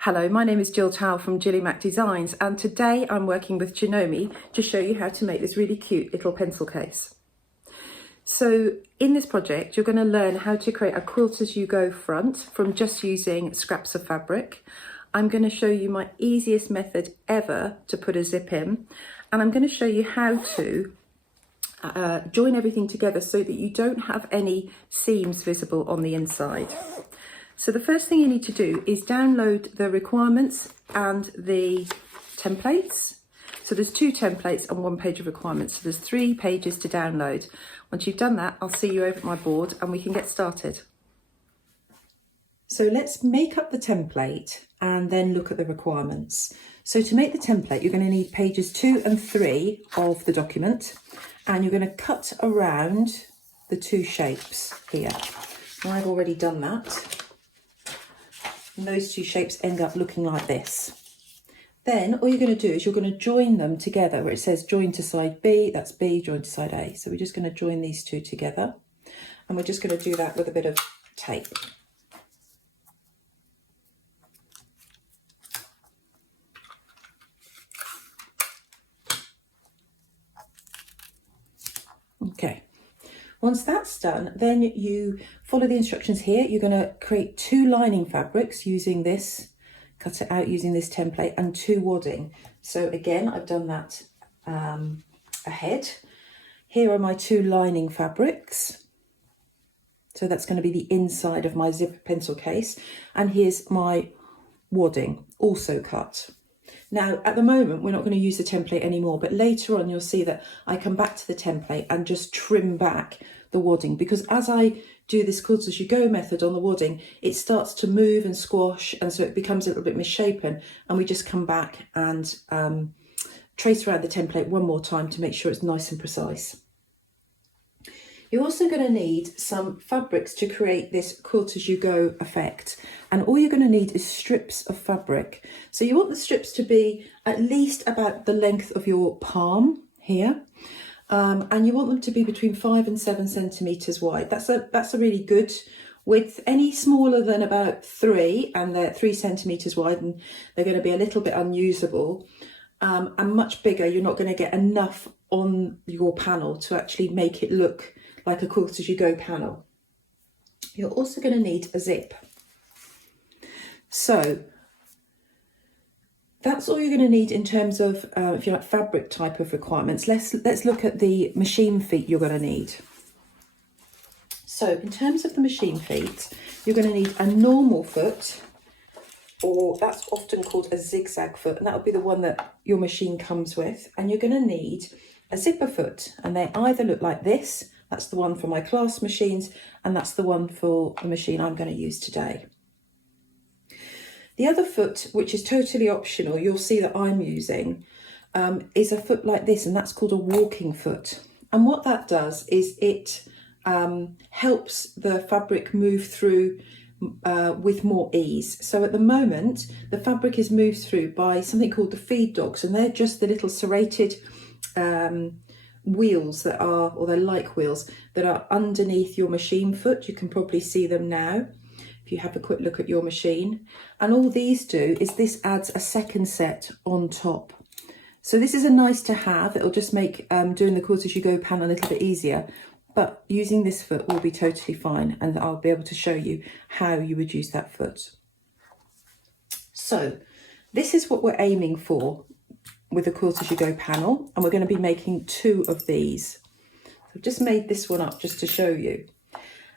Hello, my name is Jill Chow from GillyMac Designs, and today I'm working with Janome to show you how to make this really cute little pencil case. So in this project, you're going to learn how to create a quilt-as-you-go front from just using scraps of fabric. I'm going to show you my easiest method ever to put a zip in, and I'm going to show you how to join everything together so that you don't have any seams visible on the inside. So the first thing you need to do is download the requirements and the templates. So there's 2 templates and 1 page of requirements. So there's 3 pages to download. Once you've done that, I'll see you over at my board and we can get started. So let's make up the template and then look at the requirements. So to make the template, you're going to need pages 2 and 3 of the document, and you're going to cut around the 2 shapes here. And I've already done that. And those 2 shapes end up looking like this. Then all you're going to do is you're going to join them together where it says join to side B, that's B, join to side A. So we're just going to join these 2 together, and we're just going to do that with a bit of tape. Okay. Once that's done, then you follow the instructions here. You're going to create 2 lining fabrics using this, cut it out using this template, and 2 wadding. So again, I've done that ahead. Here are my 2 lining fabrics. So that's going to be the inside of my zipper pencil case. And here's my wadding, also cut. Now, at the moment, we're not going to use the template anymore, but later on you'll see that I come back to the template and just trim back the wadding, because as I do this quilt-as-you-go method on the wadding, it starts to move and squash, and so it becomes a little bit misshapen, and we just come back and trace around the template one more time to make sure it's nice and precise. You're also going to need some fabrics to create this quilt-as-you-go effect, and all you're going to need is strips of fabric. So you want the strips to be at least about the length of your palm here, and you want them to be between 5 and 7 centimetres wide. That's a really good width. Any smaller than about 3, and they're 3 centimetres wide, and they're going to be a little bit unusable. And much bigger, you're not going to get enough on your panel to actually make it look like a quilt-as-you-go panel. You're also going to need a zip. So that's all you're going to need in terms of, if you like, fabric type of requirements. Let's look at the machine feet you're going to need. So in terms of the machine feet, you're going to need a normal foot, or that's often called a zigzag foot, and that'll be the one that your machine comes with. And you're going to need a zipper foot, and they either look like this. That's the one for my class machines, and that's the one for the machine I'm going to use today. The other foot, which is totally optional, you'll see that I'm using, is a foot like this, and that's called a walking foot. And what that does is it helps the fabric move through with more ease. So at the moment, the fabric is moved through by something called the feed dogs, and they're just the little serrated wheels that are, or they're like wheels, that are underneath your machine foot. You can probably see them now if you have a quick look at your machine. And all these do is this adds a second set on top. So this is a nice to have. It'll just make doing the quilt-as-you-go pan a little bit easier, but using this foot will be totally fine, and I'll be able to show you how you would use that foot. So this is what we're aiming for with the quilt-as-you-go panel, and we're going to be making 2 of these. I've just made this one up just to show you.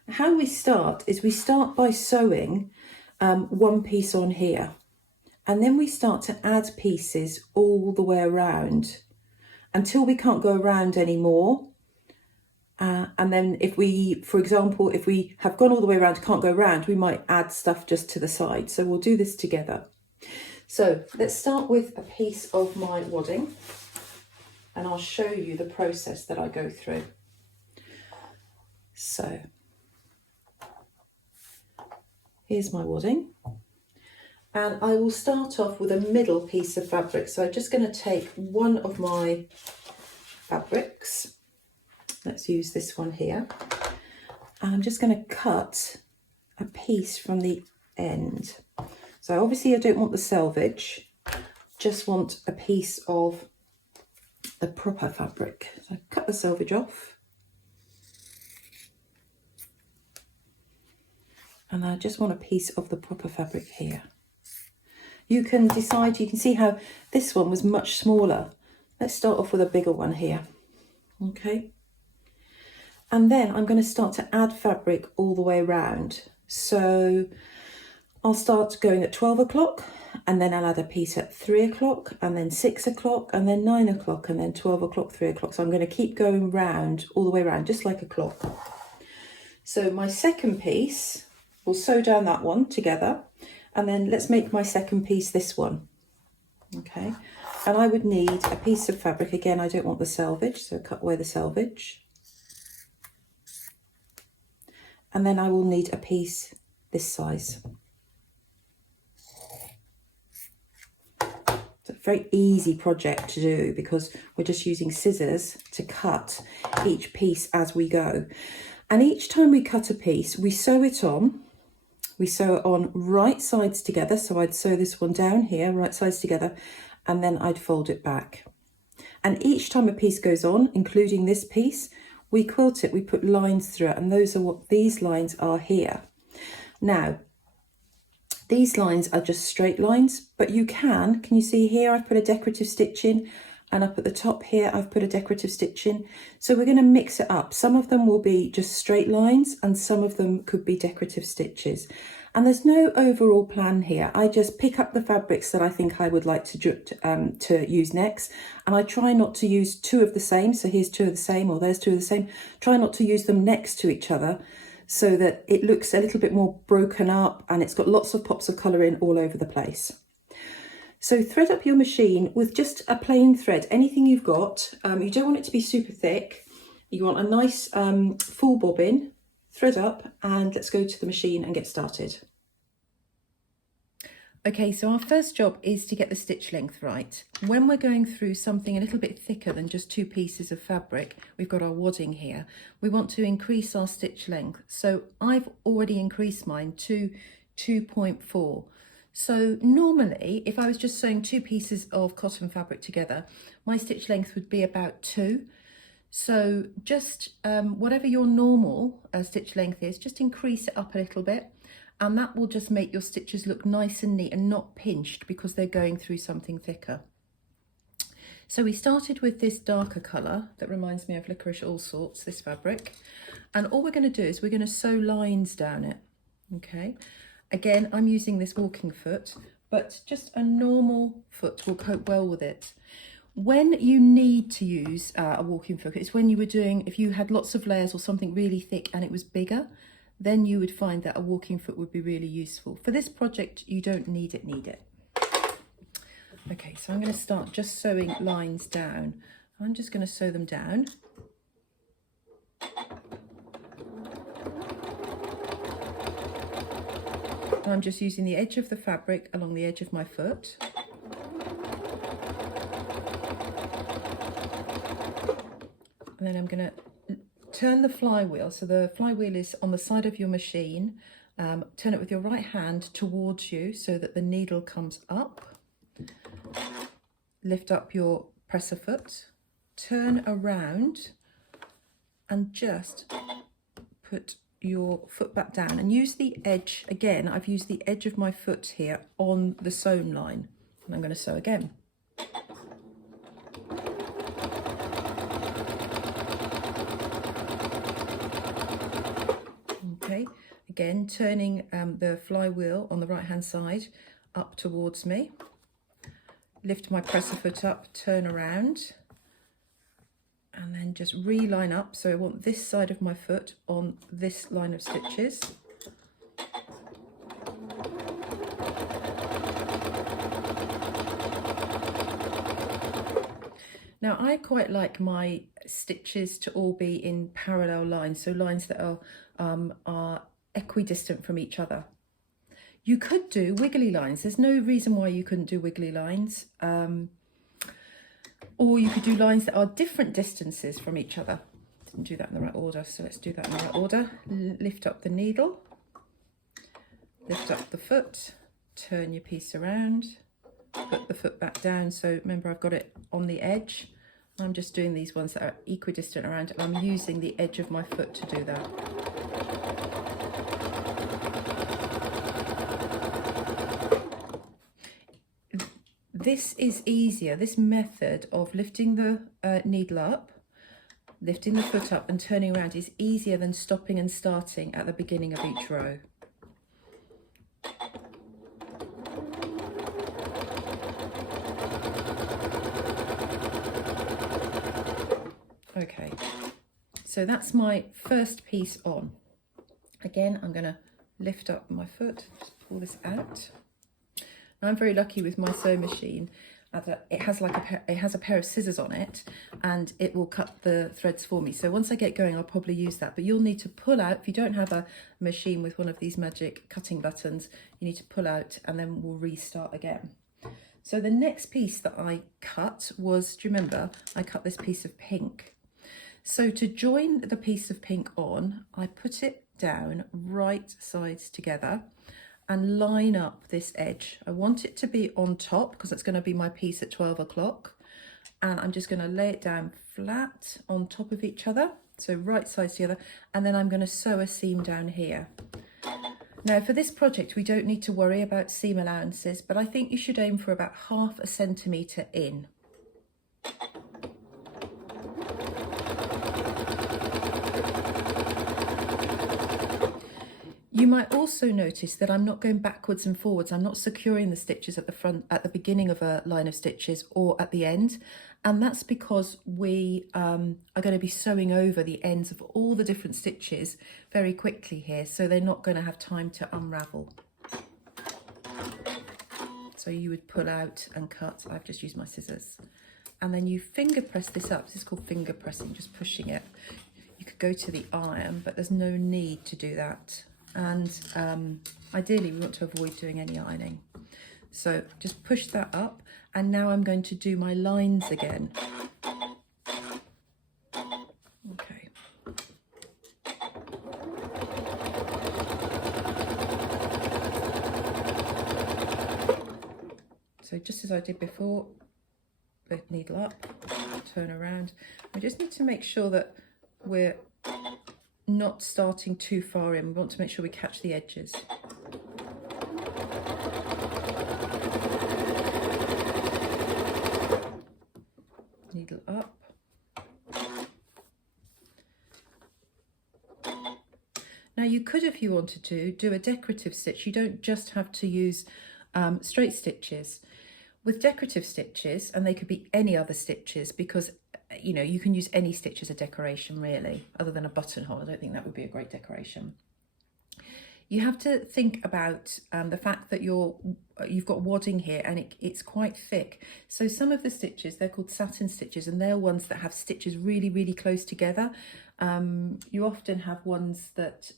How we start is we start by sewing 1 piece on here, and then we start to add pieces all the way around until we can't go around anymore. And then if we, for example, if we have gone all the way around, can't go around, we might add stuff just to the side. So we'll do this together. So let's start with a piece of my wadding, and I'll show you the process that I go through. So here's my wadding, and I will start off with a middle piece of fabric. So I'm just going to take one of my fabrics. Let's use this one here. And I'm just going to cut a piece from the end. So obviously I don't want the selvage, just want a piece of the proper fabric. So I cut the selvage off. And I just want a piece of the proper fabric here. You can decide, you can see how this one was much smaller. Let's start off with a bigger one here. Okay. And then I'm going to start to add fabric all the way around. So I'll start going at 12 o'clock and then I'll add a piece at 3 o'clock and then 6 o'clock and then 9 o'clock and then 12 o'clock, 3 o'clock. So I'm going to keep going round all the way around, just like a clock. So my second piece, we'll sew down that one together and then let's make my second piece this one. Okay. And I would need a piece of fabric. Again, I don't want the selvage, so cut away the selvage. And then I will need a piece this size. It's a very easy project to do because we're just using scissors to cut each piece as we go. And each time we cut a piece, we sew it on. We sew it on right sides together. So I'd sew this one down here, right sides together, and then I'd fold it back. And each time a piece goes on, including this piece, we quilt it, we put lines through it, and those are what these lines are here. Now, these lines are just straight lines, but you can you see here I've put a decorative stitch in, and up at the top here I've put a decorative stitch in. So we're going to mix it up. Some of them will be just straight lines and some of them could be decorative stitches. And there's no overall plan here. I just pick up the fabrics that I think I would like to use next. And I try not to use two of the same. So here's two of the same, or there's two of the same. Try not to use them next to each other so that it looks a little bit more broken up and it's got lots of pops of colour in all over the place. So thread up your machine with just a plain thread, anything you've got. You don't want it to be super thick. You want a nice full bobbin. Thread up and let's go to the machine and get started. Okay, so our first job is to get the stitch length right. When we're going through something a little bit thicker than just two pieces of fabric, we've got our wadding here, we want to increase our stitch length. So I've already increased mine to 2.4. So normally, if I was just sewing two pieces of cotton fabric together, my stitch length would be about 2. So just whatever your normal stitch length is, just increase it up a little bit, and that will just make your stitches look nice and neat and not pinched because they're going through something thicker. So we started with this darker colour that reminds me of Licorice All Sorts, this fabric, and all we're going to do is we're going to sew lines down it. Okay, again I'm using this walking foot, but just a normal foot will cope well with it. When you need to use a walking foot, it's when you were doing, if you had lots of layers or something really thick and it was bigger, then you would find that a walking foot would be really useful. For this project, you don't need it. Okay, so I'm going to start just sewing lines down. I'm just going to sew them down. I'm just using the edge of the fabric along the edge of my foot. And then I'm going to turn the flywheel. So the flywheel is on the side of your machine. Turn it with your right hand towards you so that the needle comes up. Lift up your presser foot. Turn around and just put your foot back down. And use the edge, again, I've used the edge of my foot here on the sewn line. And I'm going to sew again. Okay, again turning the flywheel on the right hand side up towards me. Lift my presser foot up, turn around, and then just reline up. So I want this side of my foot on this line of stitches. Now I quite like my stitches to all be in parallel lines, so lines that are equidistant from each other. You could do wiggly lines. There's no reason why you couldn't do wiggly lines. Or you could do lines that are different distances from each other. Didn't do that in the right order, so let's do that in the right order. Lift up the needle, lift up the foot, turn your piece around, put the foot back down. So remember, I've got it on the edge. I'm just doing these ones that are equidistant around, and I'm using the edge of my foot to do that. This is easier. This method of lifting the needle up, lifting the foot up and turning around is easier than stopping and starting at the beginning of each row. Okay, so that's my first piece on. Again, I'm going to lift up my foot, just pull this out. Now, I'm very lucky with my sewing machine that it has a pair of scissors on it, and it will cut the threads for me. So once I get going, I'll probably use that. But you'll need to pull out. If you don't have a machine with one of these magic cutting buttons, you need to pull out, and then we'll restart again. So the next piece that I cut was, do you remember, I cut this piece of pink. So to join the piece of pink on, I put it down right sides together and line up this edge. I want it to be on top because it's going to be my piece at 12 o'clock. And I'm just going to lay it down flat on top of each other. So right sides together. And then I'm going to sew a seam down here. Now for this project, we don't need to worry about seam allowances, but I think you should aim for about 1/2 centimetre in. You might also notice that I'm not going backwards and forwards. I'm not securing the stitches at the front, at the beginning of a line of stitches or at the end. And that's because we are going to be sewing over the ends of all the different stitches very quickly here. So they're not going to have time to unravel. So you would pull out and cut. I've just used my scissors. And then you finger press this up. This is called finger pressing, just pushing it. You could go to the iron, but there's no need to do that. And ideally we want to avoid doing any ironing. So just push that up, and now I'm going to do my lines again. Okay. So just as I did before, the needle up, turn around. We just need to make sure that we're not starting too far in. We want to make sure we catch the edges. Needle up. Now you could, if you wanted to, do a decorative stitch. You don't just have to use straight stitches. With decorative stitches, and they could be any other stitches, because you know, you can use any stitch as a decoration really, other than a buttonhole. I don't think that would be a great decoration. You have to think about the fact that you've got wadding here, and it's quite thick. So some of the stitches, they're called satin stitches, and they're ones that have stitches really, really close together. You often have ones that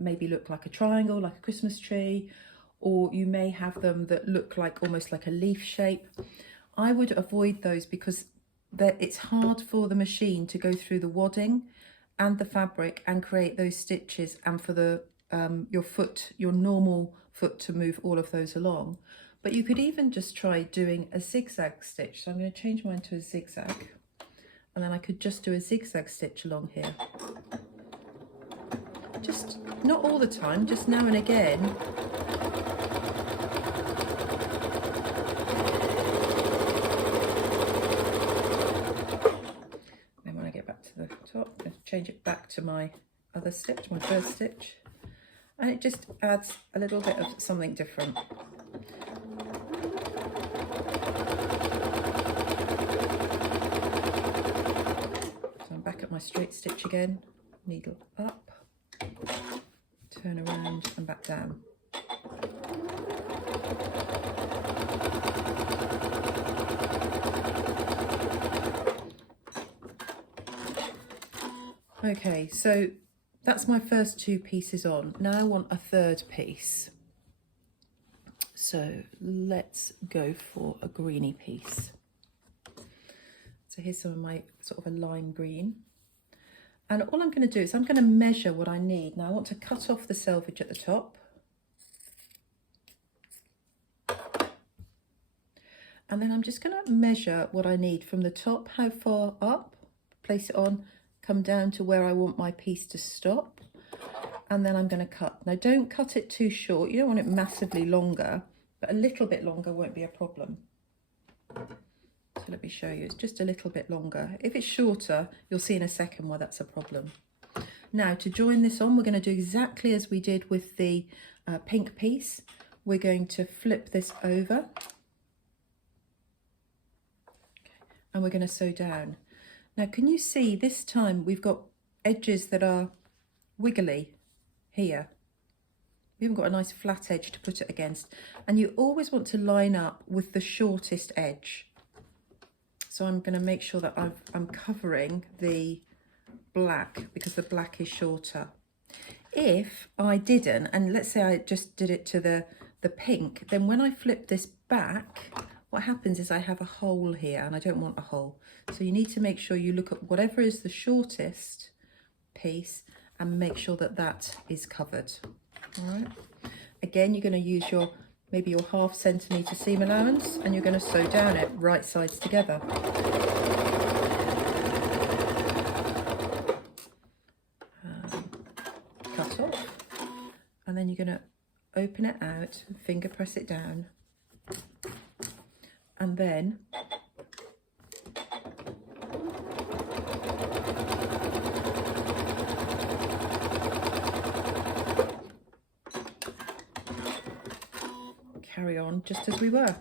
maybe look like a triangle, like a Christmas tree, or you may have them that look like almost like a leaf shape. I would avoid those because it's hard for the machine to go through the wadding and the fabric and create those stitches, and for the your normal foot to move all of those along. But you could even just try doing a zigzag stitch. So I'm going to change mine to a zigzag, and then I could just do a zigzag stitch along here. Just not all the time, just now and again. Then when I get back to the top, I'm going to change it back to my other stitch, my first stitch. And it just adds a little bit of something different. So I'm back at my straight stitch again, needle up, turn around and back down. Okay, so that's my first two pieces on. Now I want a third piece. So let's go for a greeny piece. So here's some of my sort of a lime green. And all I'm going to do is I'm going to measure what I need. Now I want to cut off the selvage at the top. And then I'm just going to measure what I need from the top, how far up, place it on, come down to where I want my piece to stop. And then I'm going to cut. Now don't cut it too short. You don't want it massively longer, but a little bit longer won't be a problem. So let me show you. It's just a little bit longer. If it's shorter, you'll see in a second why that's a problem. Now to join this on, we're going to do exactly as we did with the pink piece. We're going to flip this over. And we're going to sew down. Now can you see this time we've got edges that are wiggly here. We haven't got a nice flat edge to put it against, and you always want to line up with the shortest edge. So I'm going to make sure that I'm covering the black because the black is shorter. If I didn't, and let's say I just did it to the pink, then when I flip this back, what happens is I have a hole here, and I don't want a hole. So you need to make sure you look at whatever is the shortest piece and make sure that that is covered. All right. Again, you're going to use maybe your ½ centimetre seam allowance, and you're going to sew down it right sides together. Cut off, and then you're going to open it out, finger press it down, and then carry on just as we were.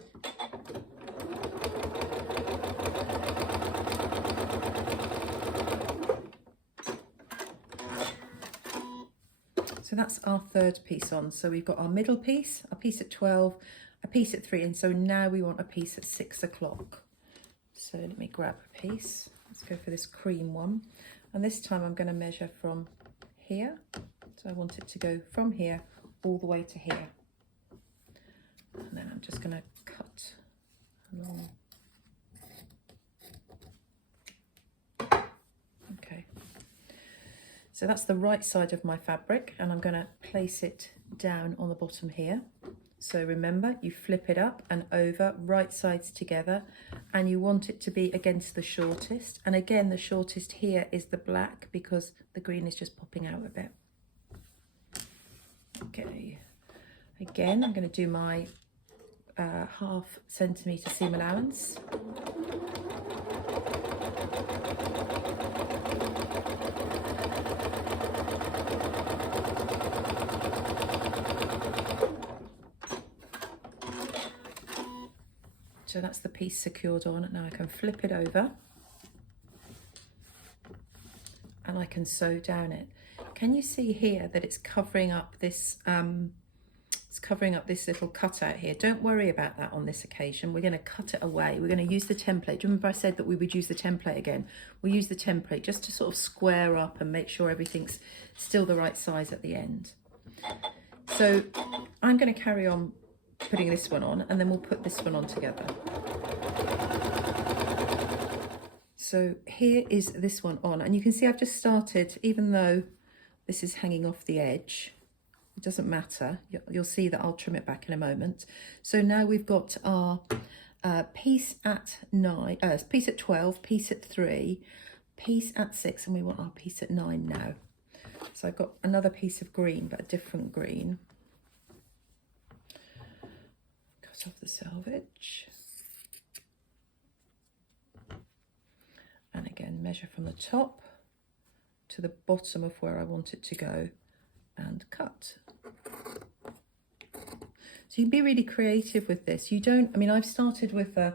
So that's our third piece on. So we've got our middle piece, a piece at 12, a piece at 3, and so now we want a piece at 6 o'clock. So let me grab a piece. Let's go for this cream one. And this time I'm going to measure from here. So I want it to go from here all the way to here. And then I'm just going to cut along. Okay. So that's the right side of my fabric, and I'm going to place it down on the bottom here. So remember, you flip it up and over, right sides together, and you want it to be against the shortest. And again, the shortest here is the black because the green is just popping out a bit. Okay. Again, I'm going to do my ½ centimetre seam allowance. So that's the piece secured on. Now I can flip it over and I can sew down it. Can you see here that it's covering up this little cutout here? Don't worry about that on this occasion. We're going to cut it away. We're going to use the template. Do you remember I said that we would use the template again? We'll use the template just to sort of square up and make sure everything's still the right size at the end. So I'm going to carry on putting this one on, and then we'll put this one on together. So here is this one on, and you can see I've just started, even though this is hanging off the edge, it doesn't matter. You'll see that I'll trim it back in a moment. So now we've got our piece at 9, piece at 12, piece at 3, piece at 6, and we want our piece at 9 now. So I've got another piece of green, but a different green. Cut off the selvage. And again, measure from the top to the bottom of where I want it to go and cut. So you can be really creative with this. You don't, I mean, I've started with a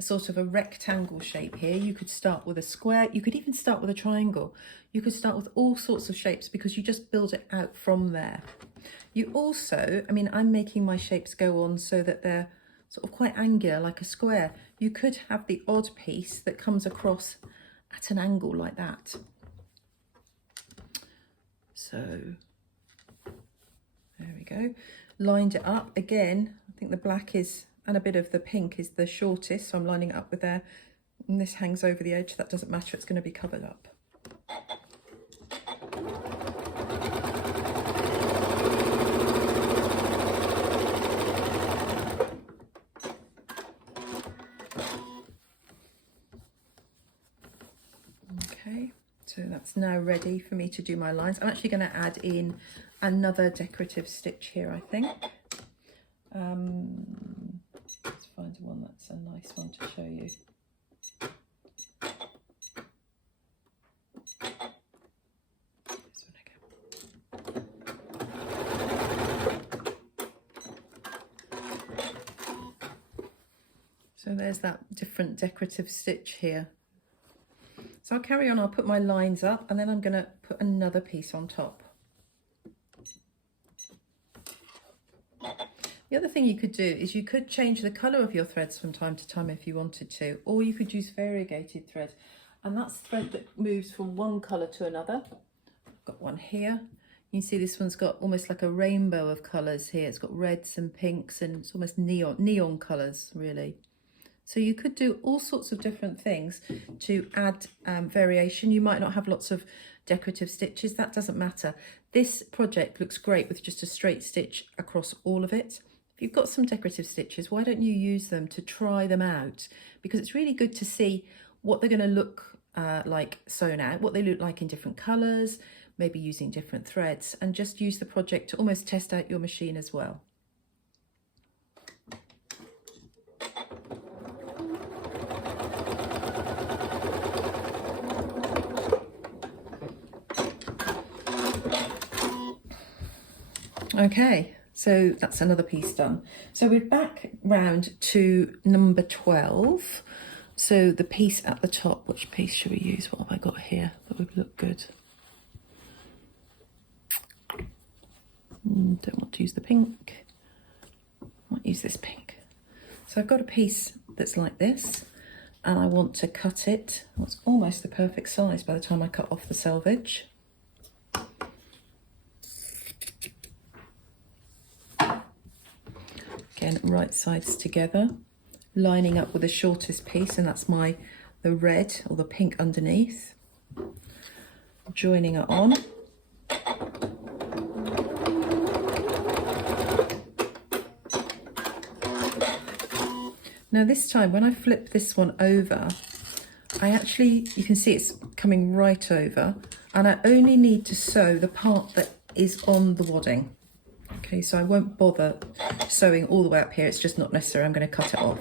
sort of a rectangle shape here. You could start with a square. You could even start with a triangle. You could start with all sorts of shapes because you just build it out from there. You also, I mean, I'm making my shapes go on so that they're sort of quite angular, like a square. You could have the odd piece that comes across at an angle like that. So there we go. Lined it up again. I think the black is, and a bit of the pink is the shortest, so I'm lining it up with there. And this hangs over the edge. That doesn't matter, it's going to be covered up. So that's now ready for me to do my lines. I'm actually going to add in another decorative stitch here, I think. Let's find one that's a nice one to show you. This one again. So there's that different decorative stitch here. So I'll carry on, I'll put my lines up and then I'm going to put another piece on top. The other thing you could do is you could change the colour of your threads from time to time if you wanted to, or you could use variegated thread, and that's thread that moves from one colour to another. I've got one here. You can see this one's got almost like a rainbow of colours here. It's got reds and pinks and it's almost neon colours really. So you could do all sorts of different things to add variation. You might not have lots of decorative stitches, that doesn't matter. This project looks great with just a straight stitch across all of it. If you've got some decorative stitches, why don't you use them to try them out? Because it's really good to see what they're going to look like sewn out, what they look like in different colours, maybe using different threads, and just use the project to almost test out your machine as well. Okay, so that's another piece done. So we're back round to number 12. So the piece at the top, which piece should we use? What have I got here that would look good? Don't want to use the pink. I might use this pink. So I've got a piece that's like this and I want to cut it. Well, it's almost the perfect size by the time I cut off the selvage. Again, right sides together, lining up with the shortest piece, and that's the red or the pink underneath. Joining it on. Now this time, when I flip this one over, you can see it's coming right over, and I only need to sew the part that is on the wadding. Okay, so I won't bother sewing all the way up here, it's just not necessary, I'm going to cut it off.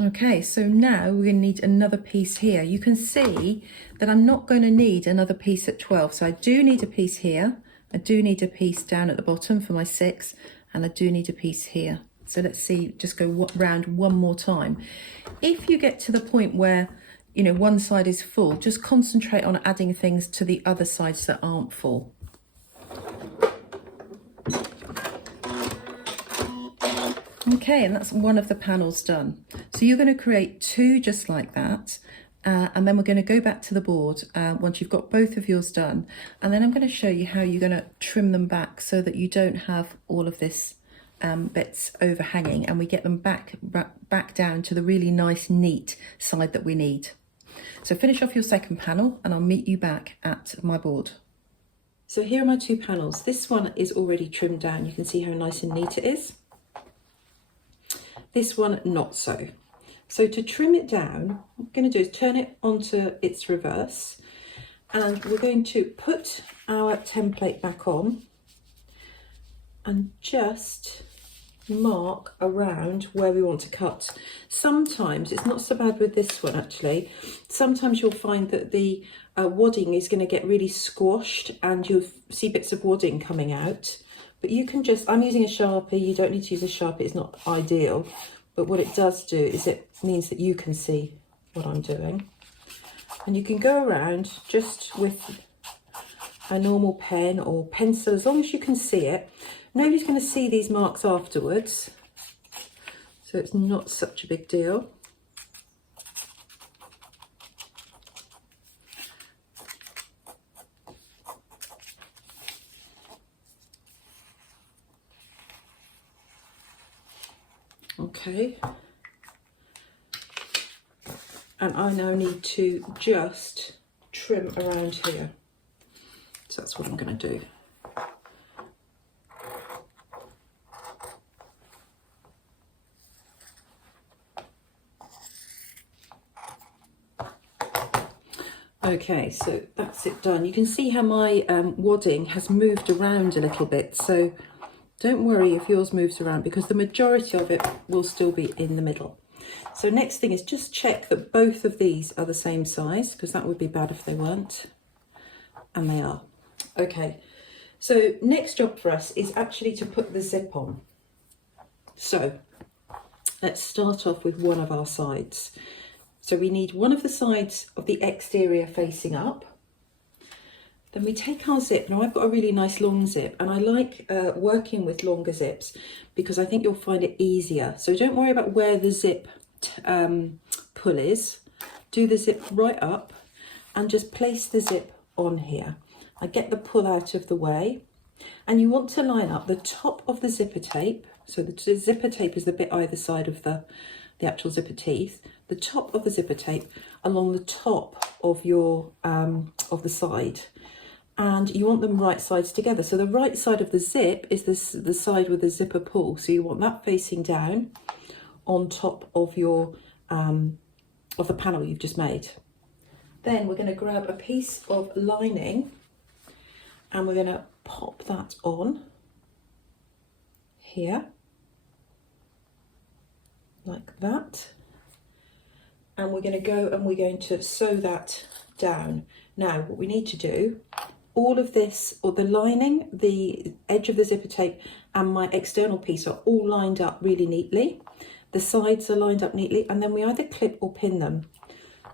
Okay, so now we're going to need another piece here. You can see that I'm not going to need another piece at 12, so I do need a piece here, I do need a piece down at the bottom for my 6, and I do need a piece here. So let's see, just go round one more time. If you get to the point where you know, one side is full, just concentrate on adding things to the other sides that aren't full. Okay, and that's one of the panels done. So you're going to create 2 just like that, and then we're going to go back to the board once you've got both of yours done, and then I'm going to show you how you're going to trim them back so that you don't have all of this bits overhanging, and we get them back down to the really nice neat side that we need. So finish off your second panel and I'll meet you back at my board. So here are my 2 panels. This one is already trimmed down. You can see how nice and neat it is. This one, not so. So to trim it down, what I'm going to do is turn it onto its reverse, and we're going to put our template back on and just mark around where we want to cut. Sometimes it's not so bad with this one actually. Sometimes you'll find that the wadding is going to get really squashed and you'll see bits of wadding coming out, but you can just, I'm using a Sharpie, you don't need to use a Sharpie, it's not ideal, but what it does do is it means that you can see what I'm doing, and you can go around just with a normal pen or pencil, as long as you can see it. Nobody's going to see these marks afterwards, so it's not such a big deal. Okay, and I now need to just trim around here, so that's what I'm going to do. Okay, so that's it done. You can see how my wadding has moved around a little bit, so don't worry if yours moves around because the majority of it will still be in the middle. So next thing is just check that both of these are the same size, because that would be bad if they weren't, and they are. Okay, so next job for us is actually to put the zip on. So let's start off with one of our sides. So we need one of the sides of the exterior facing up. Then we take our zip. Now I've got a really nice long zip, and I like working with longer zips because I think you'll find it easier. So don't worry about where the zip pull is. Do the zip right up and just place the zip on here. I get the pull out of the way, and you want to line up the top of the zipper tape. So the zipper tape is the bit either side of the actual zipper teeth. The top of the zipper tape along the top of your of the side, and you want them right sides together. So the right side of the zip is the side with the zipper pull. So you want that facing down on top of your of the panel you've just made. Then we're going to grab a piece of lining and we're going to pop that on here like that. And we're going to go and we're going to sew that down. Now what we need to do, all of this, or the lining, the edge of the zipper tape and my external piece are all lined up really neatly. The sides are lined up neatly, and then we either clip or pin them.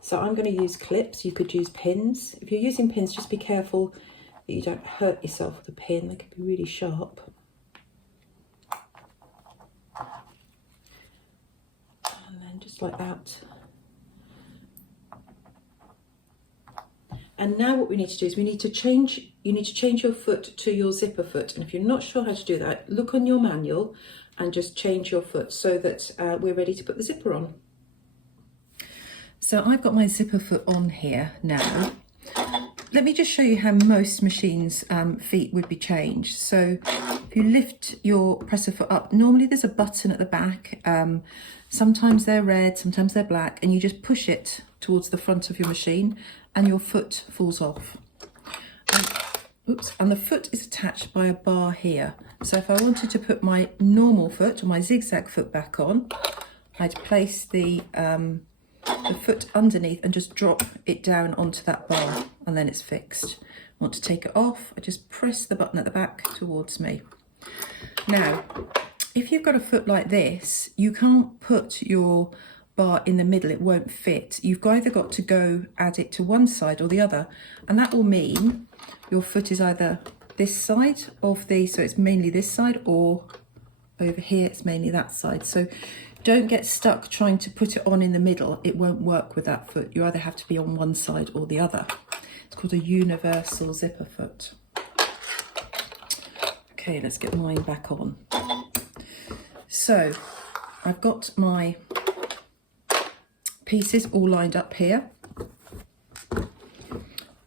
So I'm going to use clips. You could use pins. If you're using pins, just be careful that you don't hurt yourself with a pin. They can be really sharp. And then just like that. And now what we need to do is you need to change your foot to your zipper foot. And if you're not sure how to do that, look on your manual and just change your foot so that we're ready to put the zipper on. So I've got my zipper foot on here now. Let me just show you how most machines' feet would be changed. So if you lift your presser foot up, normally there's a button at the back. Sometimes they're red, sometimes they're black, and you just push it towards the front of your machine and your foot falls off. And the foot is attached by a bar here. So if I wanted to put my normal foot or my zigzag foot back on, I'd place the foot underneath and just drop it down onto that bar, and then it's fixed. Want to take it off, I just press the button at the back towards me. Now, if you've got a foot like this, you can't put your bar in the middle, it won't fit. You've either got to go add it to one side or the other, and that will mean your foot is either this side of the, so it's mainly this side, or over here it's mainly that side. So don't get stuck trying to put it on in the middle, it won't work with that foot. You either have to be on one side or the other. It's called a universal zipper foot. Okay, let's get mine back on. So I've got my pieces all lined up here,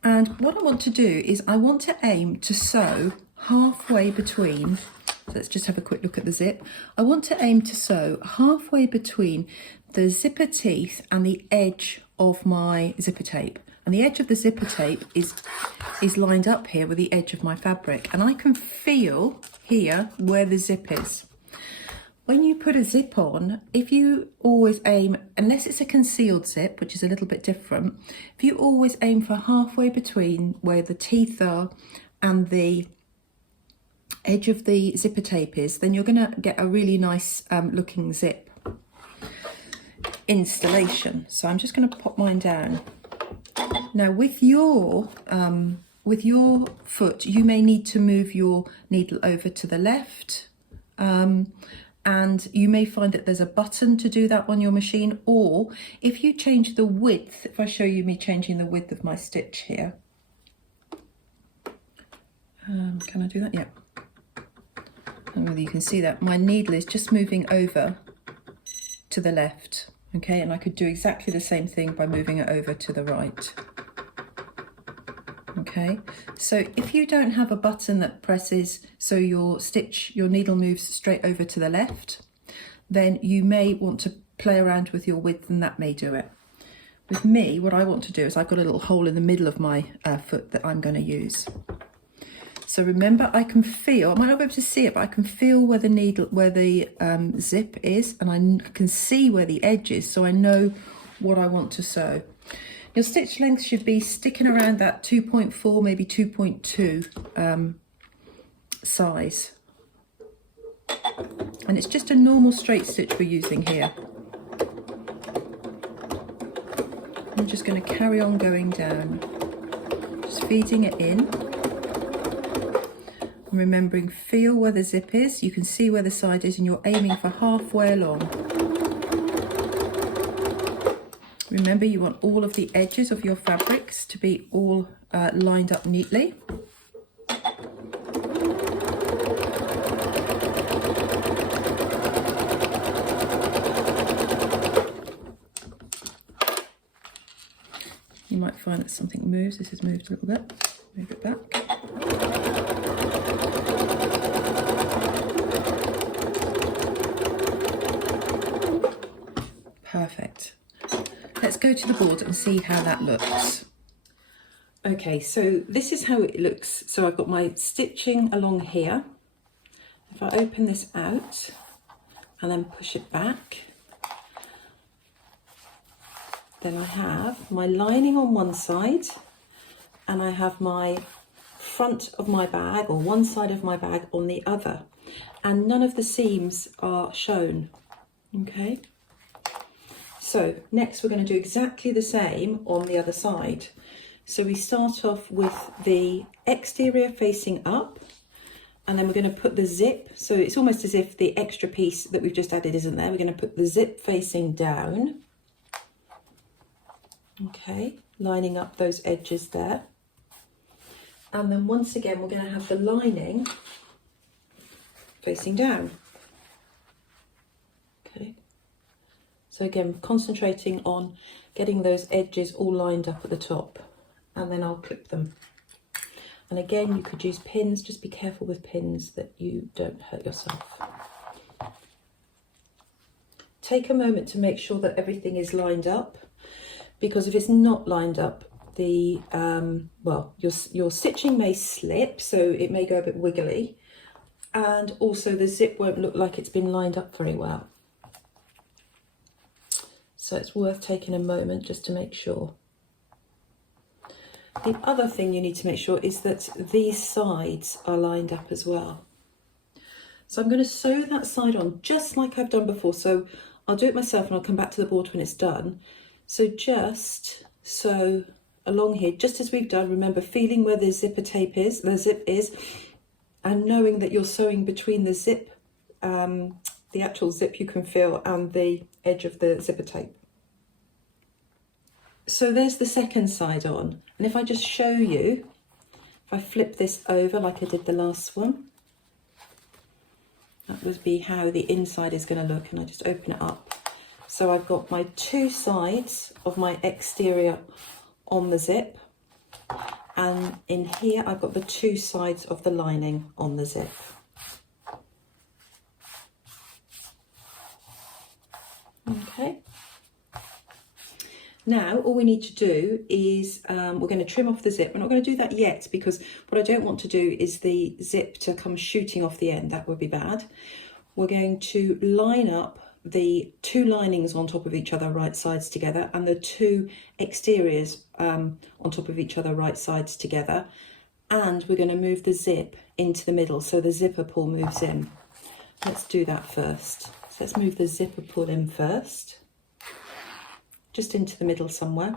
and what I want to do is I want to aim to sew halfway between, so let's just have a quick look at the zip. I want to aim to sew halfway between the zipper teeth and the edge of my zipper tape, and the edge of the zipper tape is lined up here with the edge of my fabric, and I can feel here where the zip is. When you put a zip on, if you always aim, unless it's a concealed zip, which is a little bit different, if you always aim for halfway between where the teeth are and the edge of the zipper tape is, then you're going to get a really nice looking zip installation. So I'm just going to pop mine down. Now with your foot, you may need to move your needle over to the left. And you may find that there's a button to do that on your machine, or if you change the width, if I show you me changing the width of my stitch here. Can I do that? Yeah. I don't know whether you can see that. My needle is just moving over to the left, okay? And I could do exactly the same thing by moving it over to the right. Okay, so if you don't have a button that presses so your needle moves straight over to the left, then you may want to play around with your width and that may do it. With me, what I want to do is I've got a little hole in the middle of my foot that I'm going to use. So remember, I can feel, I might not be able to see it, but I can feel where the needle, where the zip is, and I can see where the edge is, so I know what I want to sew. Your stitch length should be sticking around that 2.4, maybe 2.2 size. And it's just a normal straight stitch we're using here. I'm just going to carry on going down, just feeding it in. And remembering, feel where the zip is, you can see where the side is, and you're aiming for halfway along. Remember, you want all of the edges of your fabrics to be all lined up neatly. You might find that something moves. This has moved a little bit. Move it back. Perfect. Let's go to the board and see how that looks. Okay, so this is how it looks. So I've got my stitching along here. If I open this out and then push it back, then I have my lining on one side and I have my front of my bag, or one side of my bag, on the other. And none of the seams are shown, okay? So next we're going to do exactly the same on the other side. So we start off with the exterior facing up, and then we're going to put the zip, so it's almost as if the extra piece that we've just added isn't there. We're going to put the zip facing down, okay, lining up those edges there. And then once again we're going to have the lining facing down. Okay. So again, concentrating on getting those edges all lined up at the top, and then I'll clip them. And again, you could use pins, just be careful with pins that you don't hurt yourself. Take a moment to make sure that everything is lined up, because if it's not lined up, the well, your stitching may slip, so it may go a bit wiggly, and also the zip won't look like it's been lined up very well. So it's worth taking a moment just to make sure. The other thing you need to make sure is that these sides are lined up as well. So I'm going to sew that side on just like I've done before. So I'll do it myself and I'll come back to the board when it's done. So just sew along here, just as we've done. Remember, feeling where the zipper tape is, the zip is, and knowing that you're sewing between the zip, the actual zip you can feel, and the edge of the zipper tape. So there's the second side on, and if I just show you, if I flip this over like I did the last one, that would be how the inside is going to look, and I just open it up. So I've got my two sides of my exterior on the zip, and in here I've got the two sides of the lining on the zip. Okay. Now all we need to do is we're going to trim off the zip. We're not going to do that yet, because what I don't want to do is the zip to come shooting off the end. That would be bad. We're going to line up the two linings on top of each other, right sides together, and the two exteriors on top of each other, right sides together. And we're going to move the zip into the middle so the zipper pull moves in. Let's do that first. So let's move the zipper pull in first, just into the middle somewhere.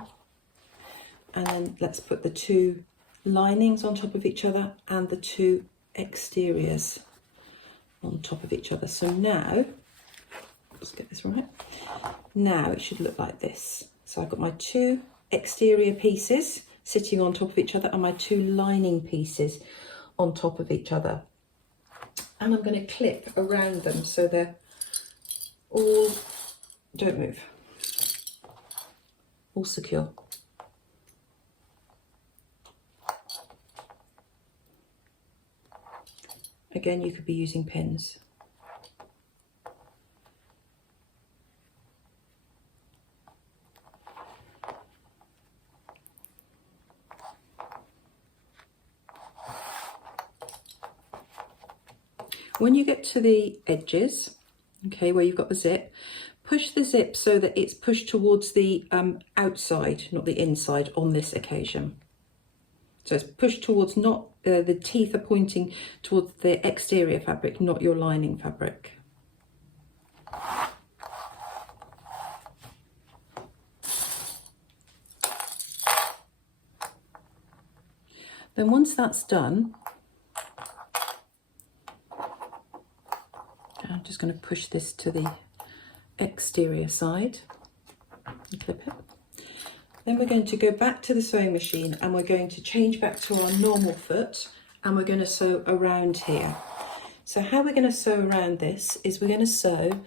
And then let's put the two linings on top of each other and the two exteriors on top of each other. So now, let's get this right. Now it should look like this. So I've got my two exterior pieces sitting on top of each other and my two lining pieces on top of each other. And I'm going to clip around them so they're all, don't move, all secure. Again, you could be using pins. when you get to the edges, okay, where you've got the zip, push the zip so that it's pushed towards the outside, not the inside on this occasion. So it's pushed towards, not the teeth are pointing towards the exterior fabric, not your lining fabric. Then once that's done, I'm just going to push this to the exterior side and clip it. Then we're going to go back to the sewing machine and we're going to change back to our normal foot and we're going to sew around here. So how we're going to sew around this is we're going to sew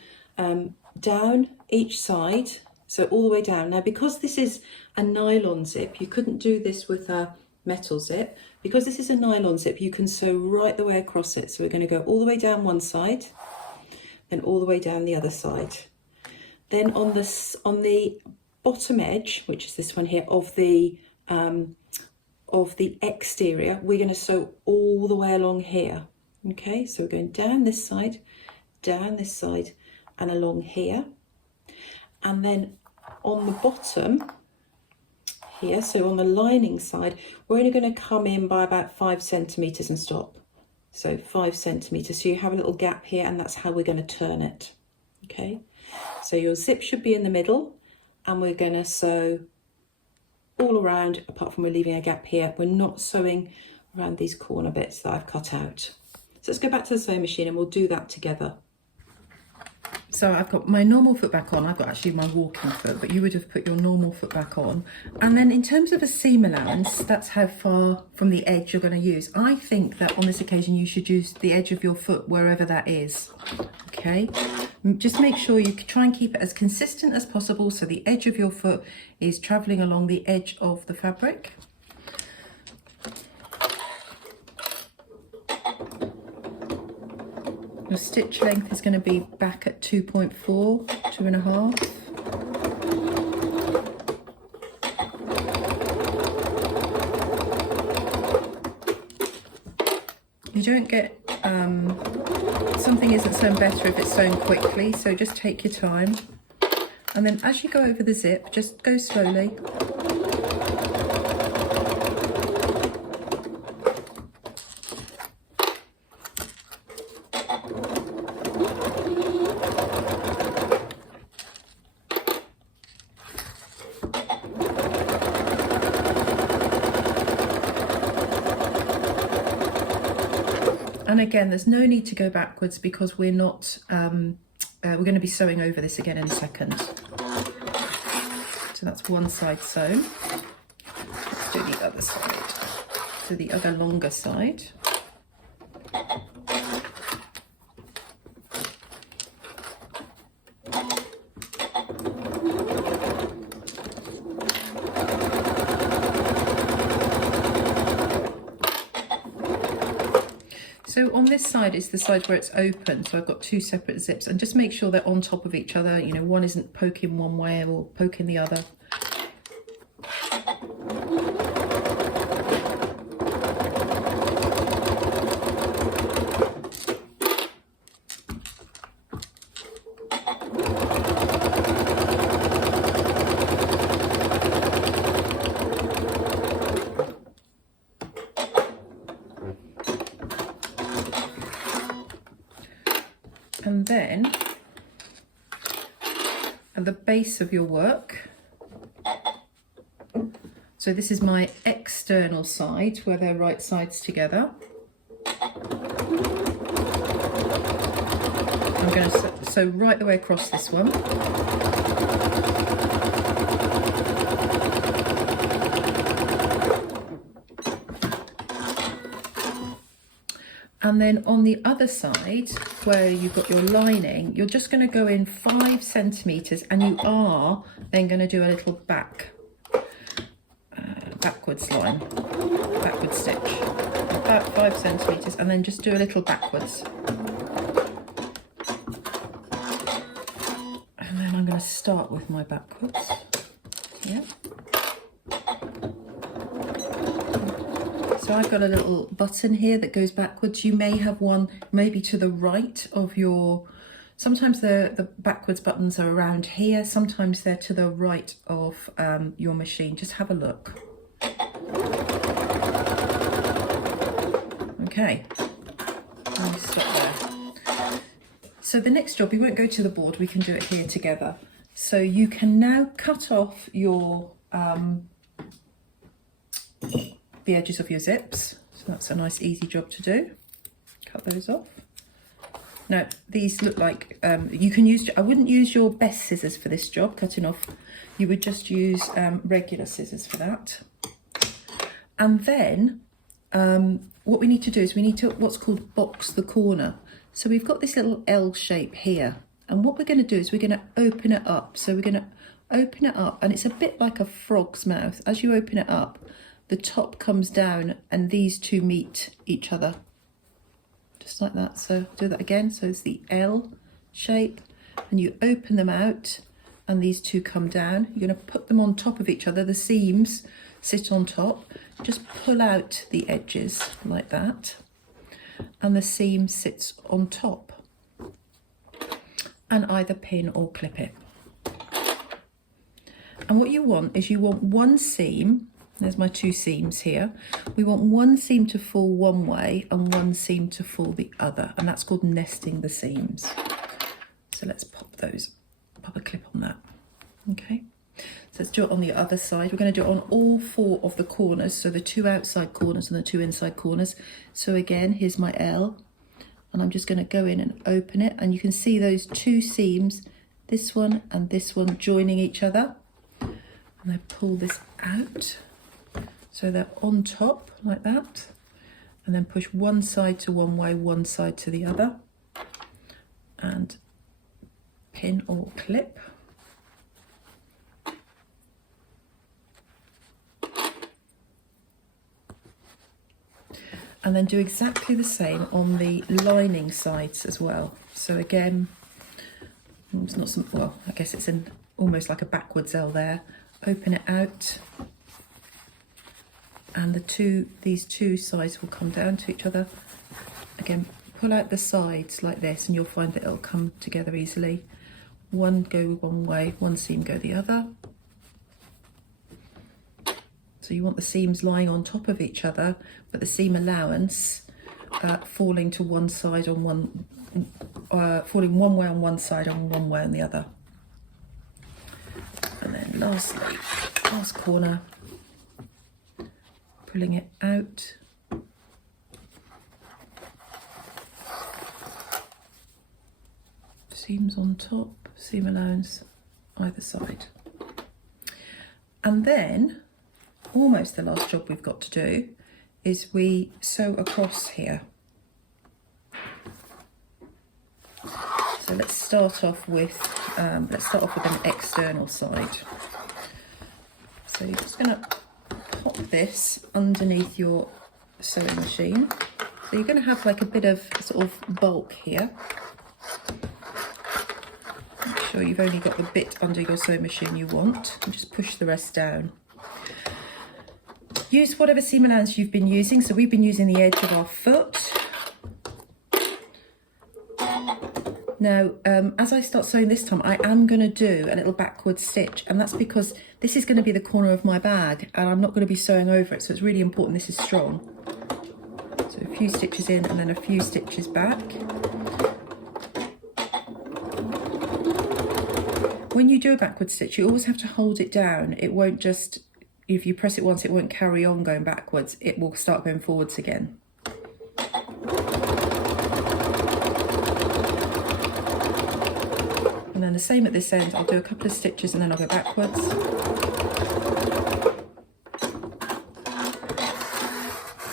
down each side, so all the way down. Now because this is a nylon zip, you couldn't do this with a metal zip. Because this is a nylon zip, you can sew right the way across it. So we're going to go all the way down one side, then all the way down the other side. Then on the bottom edge, which is this one here, of the exterior, we're going to sew all the way along here. Okay, so we're going down this side, and along here. And then on the bottom here, so on the lining side, we're only going to come in by about 5 centimeters and stop. So 5 centimeters. So you have a little gap here, and that's how we're going to turn it. Okay, so your zip should be in the middle, and we're going to sew all around, apart from we're leaving a gap here. We're not sewing around these corner bits that I've cut out. So let's go back to the sewing machine and we'll do that together. So I've got my normal foot back on. I've got actually my walking foot, but you would have put your normal foot back on. And then in terms of a seam allowance, that's how far from the edge you're going to use. I think that on this occasion you should use the edge of your foot wherever that is. Okay, just make sure you try and keep it as consistent as possible, so the edge of your foot is traveling along the edge of the fabric. Your stitch length is going to be back at 2.4, 2.5. You don't get, something isn't sewn better if it's sewn quickly, so just take your time. And then as you go over the zip, just go slowly. And again, there's no need to go backwards because we're not, we're going to be sewing over this again in a second. So that's one side sewn. Let's do the other side. So the other longer side. So on this side is the side where it's open, so I've got two separate zips, and just make sure they're on top of each other, you know, one isn't poking one way or poking the other. And then at the base of your work, so this is my external side where they're right sides together. I'm going to sew right the way across this one. And then on the other side, where you've got your lining, you're just going to go in 5 centimeters, and you are then going to do a little backwards line, backward stitch, about 5 centimeters, and then just do a little backwards. And then I'm going to start with my backwards. Yeah. So So I've got a little button here that goes backwards. You may have one maybe to the right of your, sometimes the backwards buttons are around here, sometimes they're to the right of your machine. Just have a look. Okay, let me stop there. So the next job, we won't go to the board, we can do it here together. So you can now cut off your the edges of your zips. So that's a nice easy job to do. Cut those off. Now these look like, you can use, I wouldn't use your best scissors for this job, cutting off. You would just use regular scissors for that. And then what we need to do is we need to what's called box the corner. So we've got this little L shape here. And what we're going to do is we're going to open it up. So we're going to open it up, and it's a bit like a frog's mouth. As you open it up, the top comes down and these two meet each other. Just like that. So do that again. So it's the L shape, and you open them out and these two come down. You're going to put them on top of each other. The seams sit on top. Just pull out the edges like that, and the seam sits on top. And either pin or clip it. And what you want is you want one seam, there's my two seams here, we want one seam to fall one way and one seam to fall the other, and that's called nesting the seams. So let's pop a clip on that. Okay, so let's do it on the other side. We're going to do it on all four of the corners, so the two outside corners and the two inside corners. So again, here's my L, and I'm just going to go in and open it, and you can see those two seams, this one and this one, joining each other. And I pull this out so they're on top like that, and then push one side to one way, one side to the other, and pin or clip. And then do exactly the same on the lining sides as well. So again, it's not some, well, I guess it's almost like a backwards L there. Open it out, and these two sides will come down to each other. Again, pull out the sides like this, and you'll find that it'll come together easily. One go one way, one seam go the other. So you want the seams lying on top of each other, but the seam allowance falling to one side on one, falling one way on one side and one way on the other. And then lastly, last corner, pulling it out. Seams on top, seam allowance either side. And then, almost the last job we've got to do is we sew across here. So let's start off with an external side. So you're just going to pop this underneath your sewing machine. So you're going to have like a bit of sort of bulk here. Make sure you've only got the bit under your sewing machine you want, and just push the rest down. Use whatever seam allowance you've been using. So we've been using the edge of our foot. Now, as I start sewing this time, I am going to do a little backward stitch, and that's because this is going to be the corner of my bag, and I'm not going to be sewing over it, so it's really important this is strong. So a few stitches in and then a few stitches back. When you do a backward stitch, you always have to hold it down. It won't just, if you press it once, it won't carry on going backwards. It will start going forwards again. And then the same at this end. I'll do a couple of stitches and then I'll go backwards.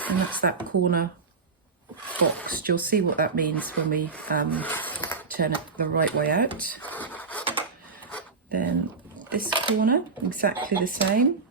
And that's that corner boxed. You'll see what that means when we turn it the right way out. Then this corner, exactly the same.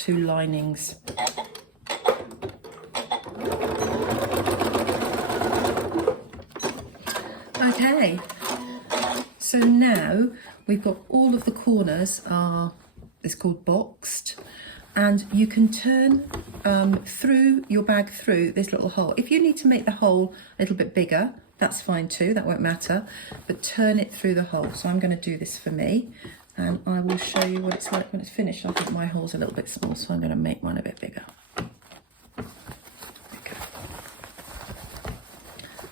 2 linings. Okay, so now we've got all of the corners are, it's called boxed, and you can turn through your bag through this little hole. If you need to make the hole a little bit bigger, that's fine too, that won't matter, but turn it through the hole. So I'm going to do this for me, and I will show you what it's like when it's finished. I think my hole's a little bit small, so I'm going to make mine a bit bigger. Okay.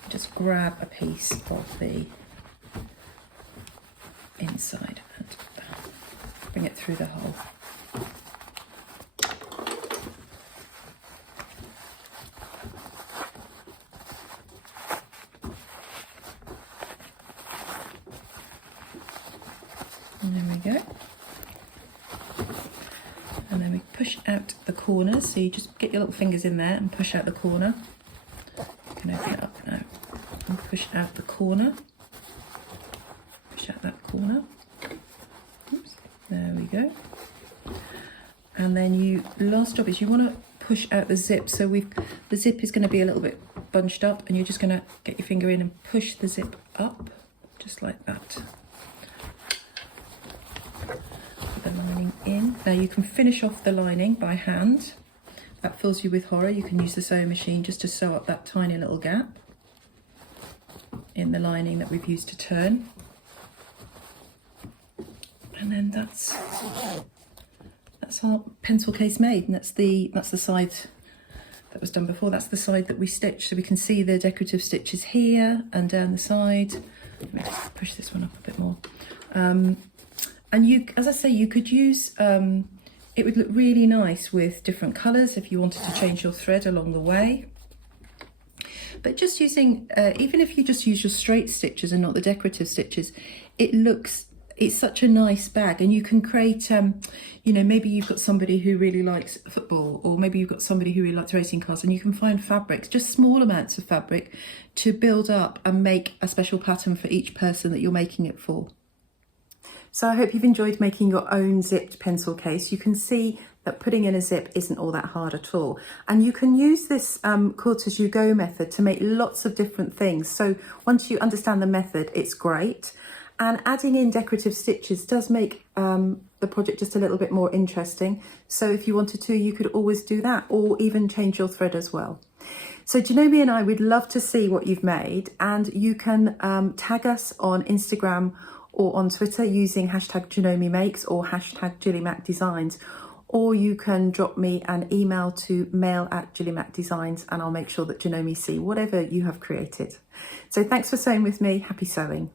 Just grab a piece of the inside and bring it through the hole. And there we go. And then we push out the corners. So you just get your little fingers in there and push out the corner. You can open it up now. And push out the corner. Push out that corner. Oops. There we go. And then you, last job is you want to push out the zip. So the zip is going to be a little bit bunched up, and you're just going to get your finger in and push the zip up, just like that. The lining in. Now you can finish off the lining by hand. That fills you with horror. You can use the sewing machine just to sew up that tiny little gap in the lining that we've used to turn. And then that's our pencil case made, and that's the side that was done before. That's the side that we stitched, so we can see the decorative stitches here and down the side. Let me just push this one up a bit more. And you, as I say, you could use, it would look really nice with different colours if you wanted to change your thread along the way. But just using, even if you just use your straight stitches and not the decorative stitches, it's such a nice bag. And you can create, you know, maybe you've got somebody who really likes football, or maybe you've got somebody who really likes racing cars, and you can find fabrics, just small amounts of fabric, to build up and make a special pattern for each person that you're making it for. So I hope you've enjoyed making your own zipped pencil case. You can see that putting in a zip isn't all that hard at all. And you can use this quilt-as-you-go method to make lots of different things. So once you understand the method, it's great. And adding in decorative stitches does make the project just a little bit more interesting. So if you wanted to, you could always do that, or even change your thread as well. So Janome and I would love to see what you've made, and you can tag us on Instagram or on Twitter using hashtag #JanomeMakes or hashtag GillyMacDesigns, or you can drop me an email to mail@GillyMacDesigns, and I'll make sure that Janome see whatever you have created. So thanks for sewing with me. Happy sewing.